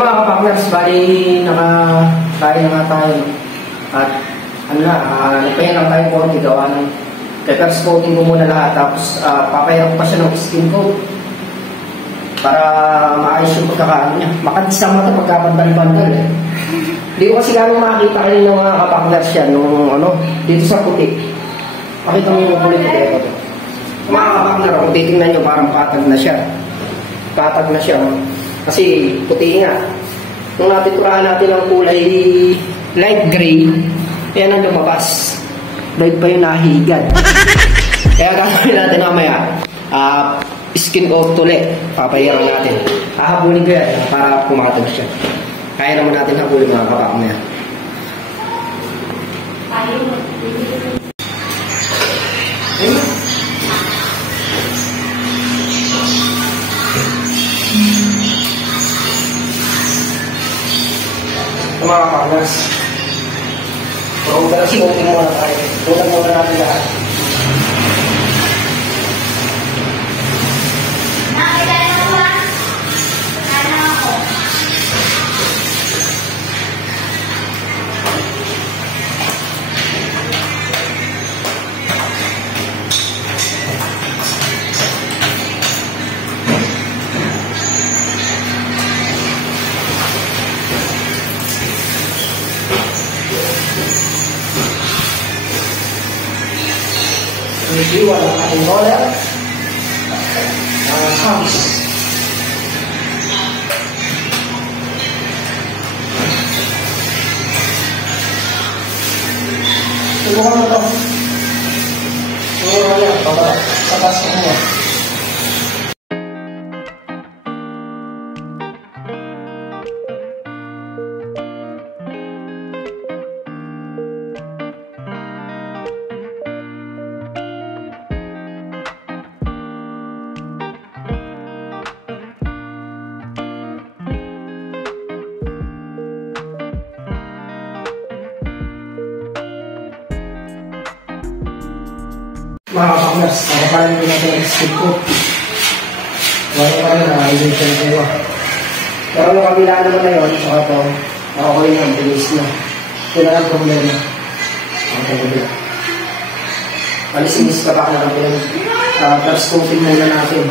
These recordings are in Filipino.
Mga kapakners, bali nakakain na nga tayo. At ano na, nagpahin lang tayo konti gawa ng first coating ko muna lahat. Tapos papayaran ko pa siya ng skin coat para maayos yung pagkakaano niya. Makadisang mata pagkabandal-bandal eh. Hindi ko kasi gano'ng makakita kayo ng mga kapakners yan nung ano, dito sa puti. Pakita mo yung puti-puti ito. Mga kapakner, kung titingnan nyo parang patag na siya. Patag na siya. Kasi puti nga. Nung natiturahan natin ang kulay light gray, yan ang lumabas. Light pa yung nahigad. Kaya gagawin natin mamaya, skin coat ulit. Papayaran natin. Hahabulin ko yan para pumatag siya. Kaya naman natin habulin mga kapakner. Mga kapakners, kung dalas coating muna tayo, tulang muna natin lahat. Review ang ating roller. Comes. Subukan mo ito. Subukan mo yan. Sa taas mo mo. Mga kapakners, nakapalan nyo natin ang skin coat. Wala pa rin na i-mention kayo. Pero nung kabila naman na yun, saka ito, okay na, bilis na. Ito na lang problema. Ang kabila. Alisin-is ka pa na natin. First coating muna natin.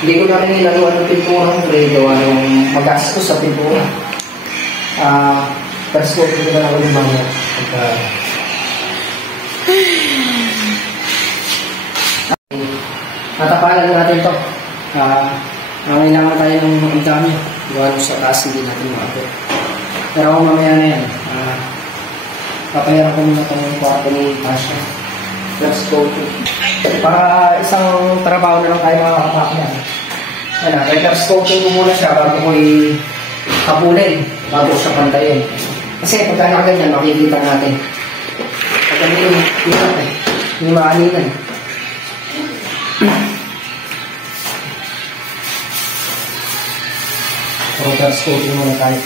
Hindi ko na rin inaluan ng pintura ng gray, gawa ng magastos sa pintura. First coating ko na lang ulit mga matapalan natin ito. Kailangan tayo ng ang dami. Gawa sa taas, hindi natin makapit. Pero kung mamaya na yan, papayaran ko muna itong kwarto ni Tasha. Let's go to. Para isang trabaho na lang tayo mga kapakyan. First coating mo muna siya bago ko i-habulin, bago siya pantayin. Kasi pagka nakaganyan, makikita natin. Pagka hindi maalinan. First coating muna tayo.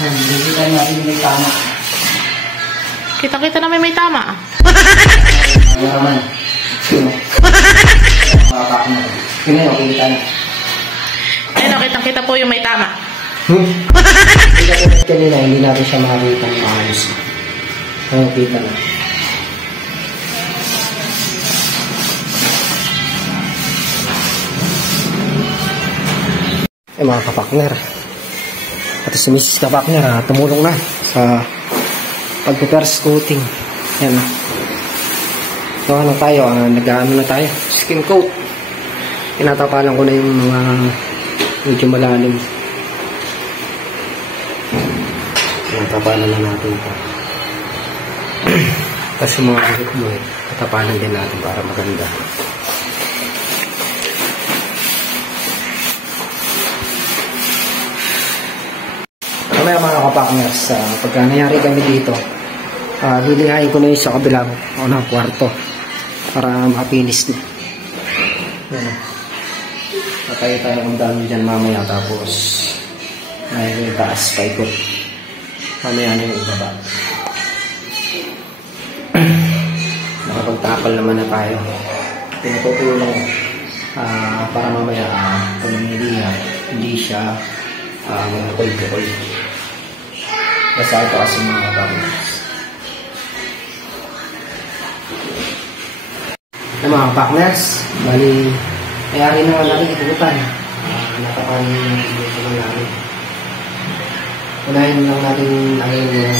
Kita natin may tama. Kita-kita namin may tama. Ano naman? Sino? Makakak na. Tingnan mo, kita na. Ayun, kitang-kita po yung may tama. Kanina, hindi natin siya makakita ng maayos. Kita na. Mga kapakner. Pati si Mrs. Kapakner tumulong na sa pag-first coating. Yan. So ano tayo, nag-ano na tayo, skin coat. Tinatapalan ko na yung mga medyo malalim. Tapanan na natin ito. Tapos yung mga higit mo tatapanan din natin para maganda. Kamaya mga kapakners, pagka nangyari kami dito, lilihain ko na yung sa kabilang kwarto para makapinis na. Yan. Patay tayo kung dami dyan mamaya, tapos yung taas paikot. Mamaya na yung ibaba. Nakapagtapal naman na tayo. Pinatutulong para mamaya kung hindi siya magkukul-kukul. Basta ito kasi mga kapakners. Mga kapakners, bali mayari naman natin ikutan. Natapanin yung ito lang natin. Unahin lang natin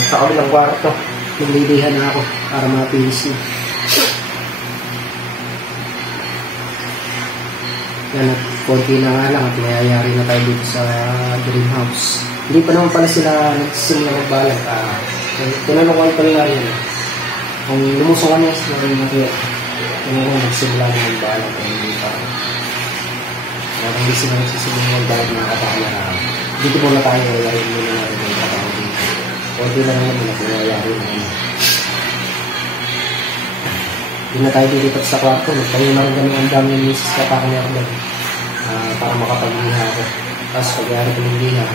sa kabilang kwarto. Naglilihan na ako para mapinis na. Yan at konti na nga lang at mayayari na tayo dito sa greenhouse. Hindi pa naman pala sila nagsisimula magbalag. Tinanong ko ito lang yan. Kung lumusong ka niya sila rin natin. Tinanong ko nagsimula na magbalag. Hindi pa. Kaya hindi sila nagsisimula magbalag na kapakala. Dito muna tayo mayayari muna na rin ang kapakala dito. Konti na naman na mayayari na rin. Hindi na tayo dilipat sa kwarto. Nagtayo na rin kami ang dami ng misis kapakala ako doon. Para makapag-liha ako. Tapos pag-yari ko ng liha,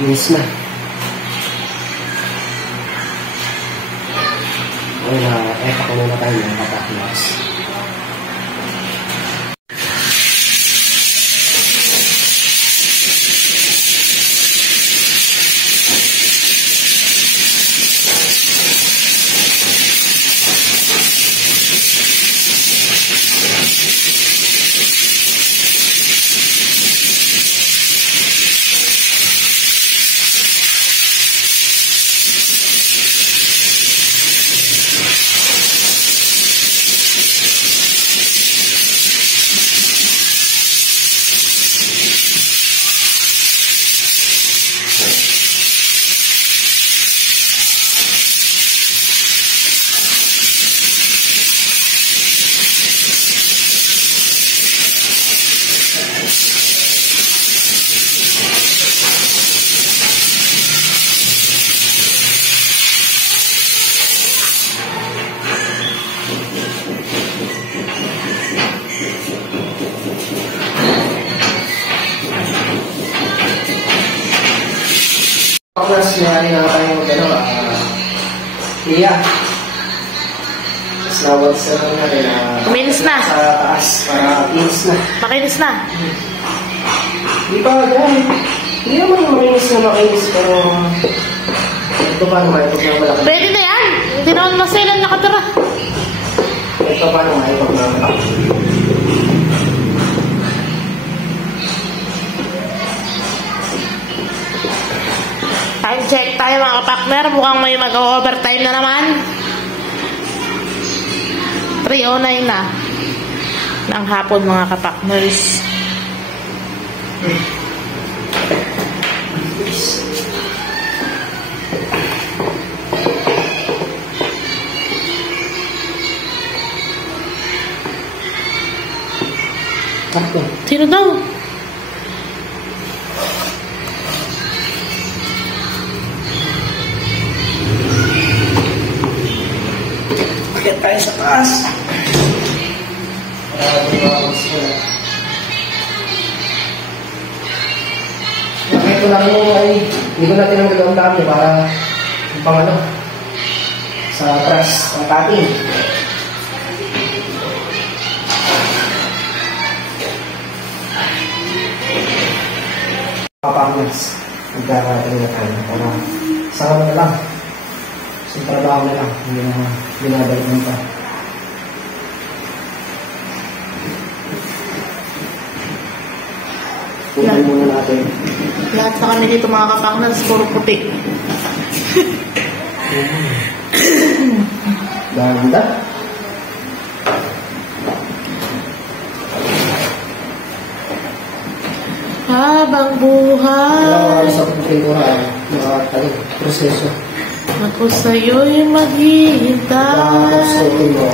minis na. Ngayon eto ko muna tayo ng kapaklas. Plus, mayroon na tayo iya. Tapos nawag sa mga rin Kuminis na. Sa taas para pinis na. Makinis na. Hindi pa dahil. Hindi naman makinis na makinis, pero ito pa naman, ito na malaki. Pwede na yan. Hindi naman maselan nakatira. Ito pa naman, ito na malaki. Time check tayo mga kapakner. Mukhang may mag-overtime na naman. 3:09 na ng hapon mga kapakners. Sino daw? Bakit tayo sa taas? Bakit ko lang hindi ko natin ang gagawang dami para yung pangano sa press, ang cutting. Kapanglas, nagkakating na tayo para sa na lang. Sa trabaho na lang, hindi na binabalik mo pa. Punan muna natin. Lahat na kami dito mga kapakners, puro puti. Ganda. Habang buhay. Alam mo, sa pintura, proseso. Ako sa'yo'y maghihintay. Tapos coating mo.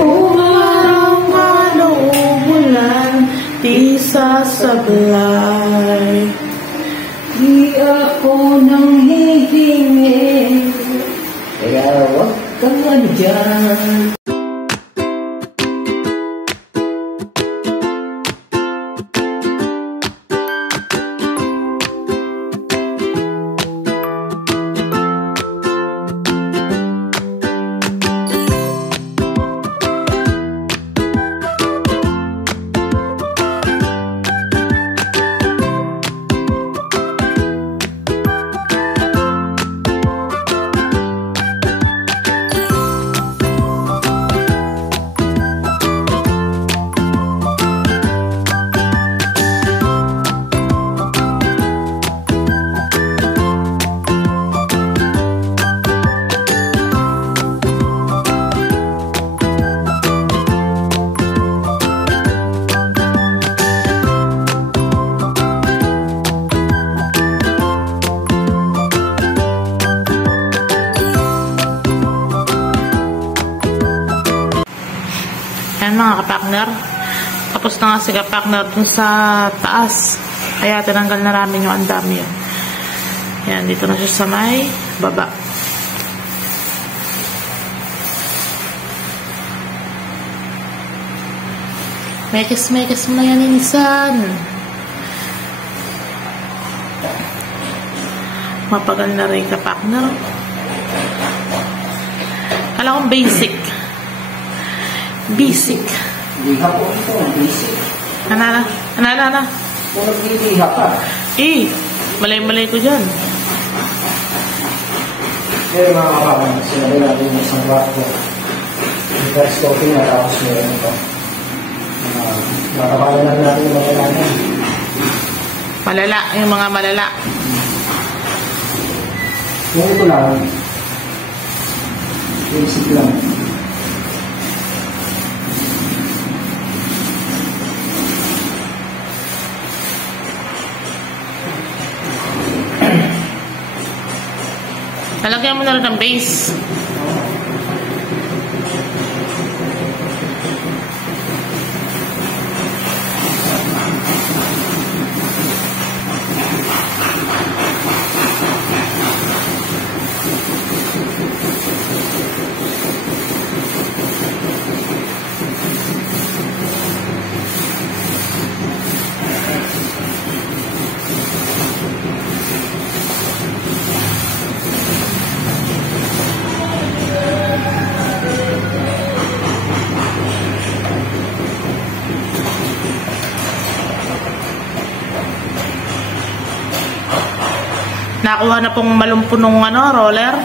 Umaraw man o umulan, di sasablay. Di ako nang hihingi, kaya huwag kang andyan. Ayan mga kapakner, tapos na nga si kapakner dun sa taas, kaya tinanggal na namin yung andami yun. Ayan, dito na siya sa may baba. Mekis mo na yan insan. Mapagal na rin kapakner. Kala kong basic. Basic. Liha po ito, basic. Ano? Kung nagliliha ka. Malay-malay ko dyan. Pero mga kapakan, sinabi natin yung isang kwarto. Yung first coating na tapos meron ito. Makapalan lang natin yung mga natin. Malala, yung mga malala. Yung ito lang, basic lang. Nalagyan mo na rin ng base. Nakuha na pong malumpunong roller.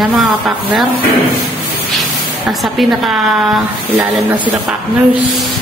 Yan mga ka-partner. Nasa pinaka-ilalim na sila partners.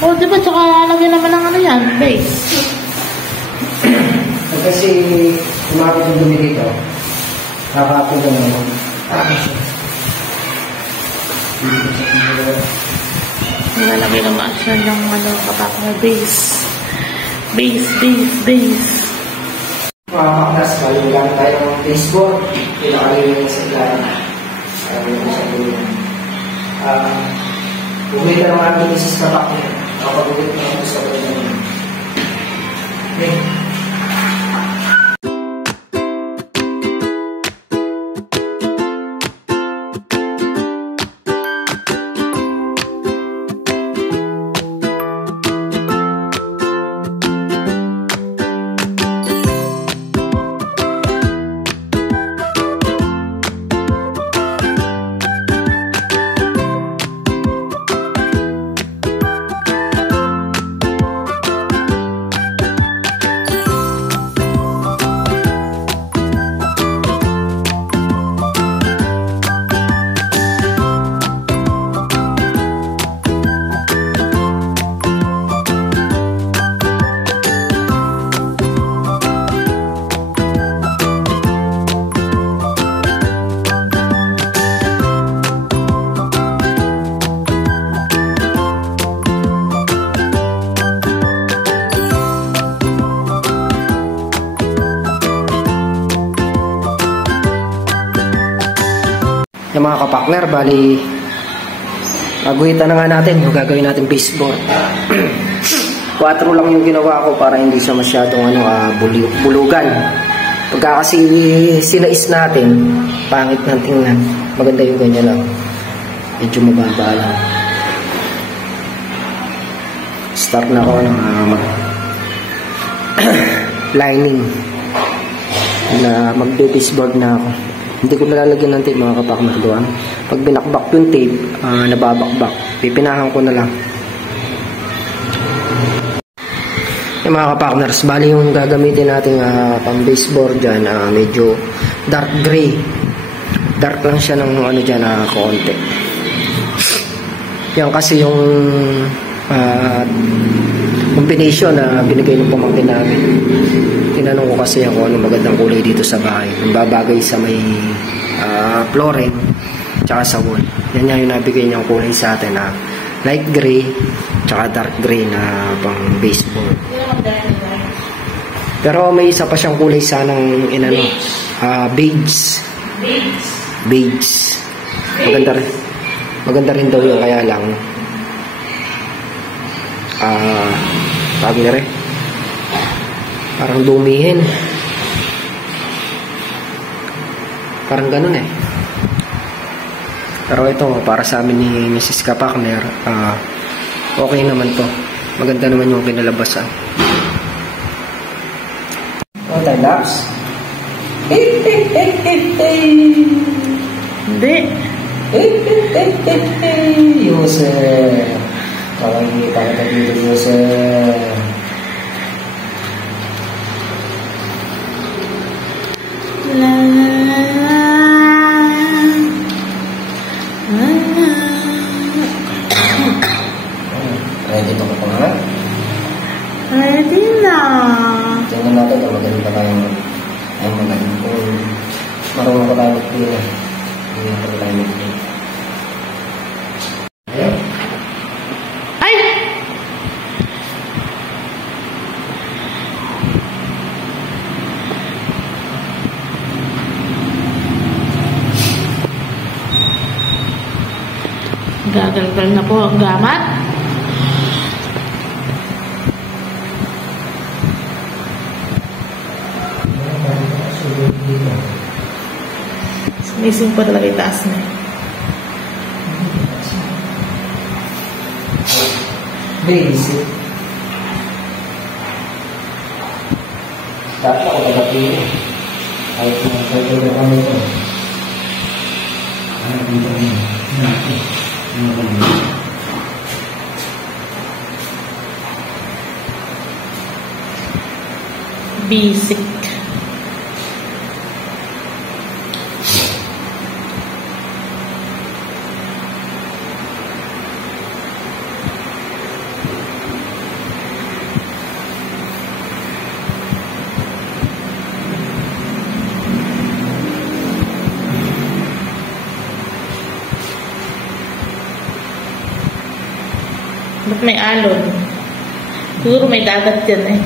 Oh, di ba? Tsaka lalagyan naman ng ano yan, base. Kasi umapit yung dumi dito. Nakakapit na naman. Lalagyan naman siya ng ano, kapakner base. Base. Mga paknas, malulang tayo ng baseboard. Pinakalimutan sa ilalim. Sa dulo. Bumili ka ng ating misis na pakner. Nakapag-ulit na ako sa dulo. Okay. Yung mga kapakner, bali maguhitan na nga natin yung gagawin natin baseboard. 4 lang yung ginawa ko para hindi siya masyadong bulugan. Pagka kasi sinais natin, pangit ng tingnan. Maganda yung ganyan lang. Medyo mababa lang. Start na ako ng lining na magbe-baseboard na ako. Hindi ko nalalagyan ng tape mga kapakner doon. Pag binakbak yung tape, nababakbak. Pipinahan ko na lang. Yung mga kapakners, bali yung gagamitin natin pang baseboard dyan, medyo dark gray. Dark lang siya ng ano dyan, konti. Yan kasi yung combination na binigay ng pamangkin namin. Tinanong ko kasi ako ano magandang kulay dito sa bahay. Yung babagay sa may flooring tsaka sa wall. Yan yung nabigay niyang kulay sa atin na light gray tsaka dark gray na pang baseboard. Pero may isa pa siyang kulay sanang inano. Beige. Maganda rin daw yung kaya lang pagmire parang dumihin, parang ganun eh. Pero ito para sa amin ni Mrs. Kapakner, okay naman to, maganda naman yung kinalabasan. Time lapse. Hindi. Yusef, pakikita kita dito Yusef. Ready to ko na? Ready na. Tingnan natin kung magaling pa tayo. Ay, magaling po. Marunong pa tayo mag-clean. Hindi pa tayo mag-clean. Ay! Gagal na po ang gamat. Missing po talaga yung taas na. Basic. Dapat ako tagapin. Kahit na kami ito. Ano dito niya? Basic. At may alon. Siguro may dagat yan eh.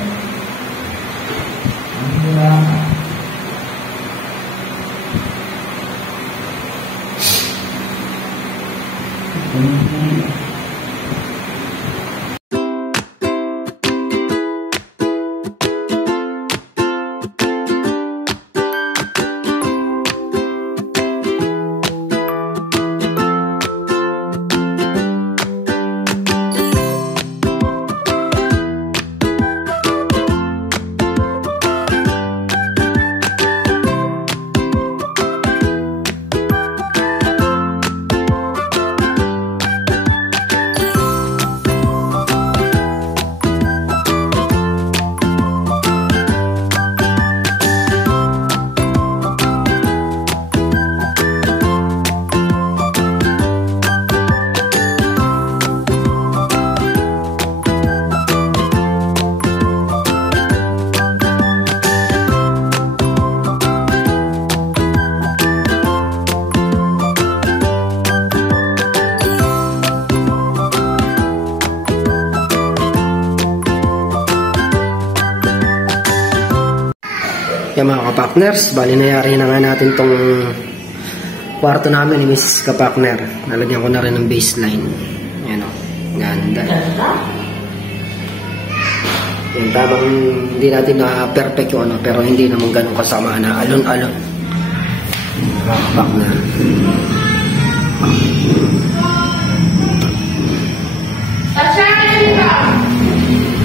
Yan mga kapakners, bali nayari na nga natin tong kwarto namin ni Mrs. Kapakner. Nalagyan ko na rin ng baseline. Yan o, ganda. Yung tamang hindi natin na perfect yung ano, pero hindi naman ganun kasama na alon-alon. Mga kapakner.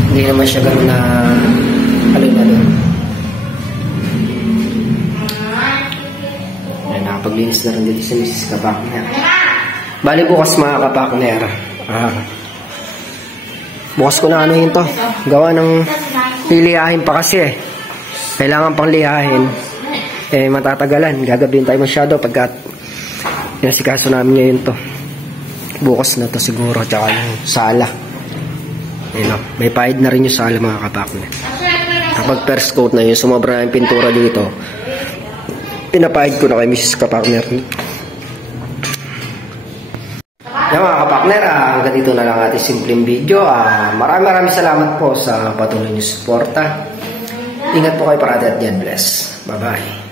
Hindi naman siya ganun na alon-alon. Nakapaglinis na rin dito sa Mrs. Kapakner. Bali bukas mga kapakner. Bukas ko na ano yun to. Gawa ng lilihahin pa kasi eh. Kailangan pang lihahin. Eh matatagalan. Gagabihin tayo masyado pagka inasikaso namin ngayon to. Bukas na to siguro. Tsaka yung sala. Ayun, may pahid na rin yung sala mga kapakner. Kapag first coat na yun, sumobra yung pintura dito. Pinapahid ko na kay Mrs. Kapakner. Yan mga kapakner, hanggang dito na lang ating simpleng video. Maraming salamat po sa patuloy niyo suporta. Ingat po kayo parati at God bless. Bye bye.